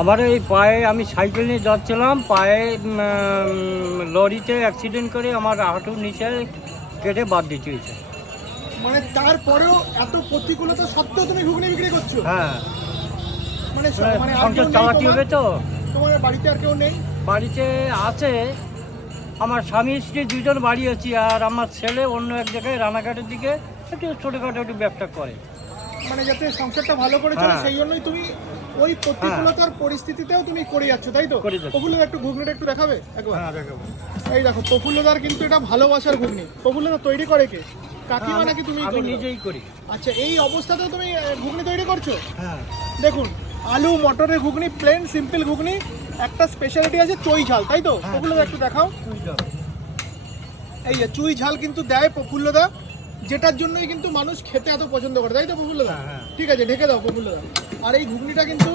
আমার এই পায়ে আমি সাইকেল নিয়ে যাচ্ছিলাম, পায়ে লরিতে অ্যাক্সিডেন্ট করে আমার হাঁটুর নিচে কেটে বাদ দিতে হয়েছে। মানে তারপরেও এত প্রতিকূলতা সত্ত্বেও তুমি ঘুগনি বিক্রি করছো? হ্যাঁ, মানে মানে আর সংসার কেউ নেই চালাতে হবে তো। তোমার বাড়িতে আর কেউ নেই? বাড়িতে আছে আমার স্বামী স্ত্রী দুজন বাড়ি আছি, আর আমার ছেলে অন্য এক জায়গায় রানাঘাটের দিকে একটু ছোটোখাটো একটু ব্যবসা করে। মানে যাতে সংসারটা ভালো করে চলে হ্যাঁ। সেই জন্যই তুমি ওই প্রতিকূলতার পরিস্থিতিতেও তুমি করে যাচ্ছ, তাই তো? করে যাচ্ছি। প্রফুল্লদা একটু ঘুগনিটা একটু দেখাবে একবার? হ্যাঁ, দেখাবো। এই দেখো প্রফুল্লদার কিন্তু এটা ভালোবাসার ঘুগনি। প্রফুল্লদা তৈরি করে কে? কাকিমা নাকি তুমি আমি করো? নিজেই করি। আচ্ছা, এই অবস্থাতেও তুমি ঘুগনি তৈরি করছো? হ্যাঁ, দেখুন, আলু মটরের ঘুগনি, প্লেন সিম্পল ঘুগনি, একটা স্পেশালিটি আছে চুই ঝাল, তাই তো? হ্যাঁ। প্রফুল্লদা একটু দেখাও। এই যে চুই ঝাল কিন্তু দেয় প্রফুল্লদা, যেটার জন্যই কিন্তু মানুষ খেতে এত পছন্দ করে, তাই তো প্রফুল্লদা? হ্যাঁ, হ্যাঁ। ঠিক আছে, ঢেকে দাও প্রফুল্লদা। আর এই ঘুগনিটা কিন্তু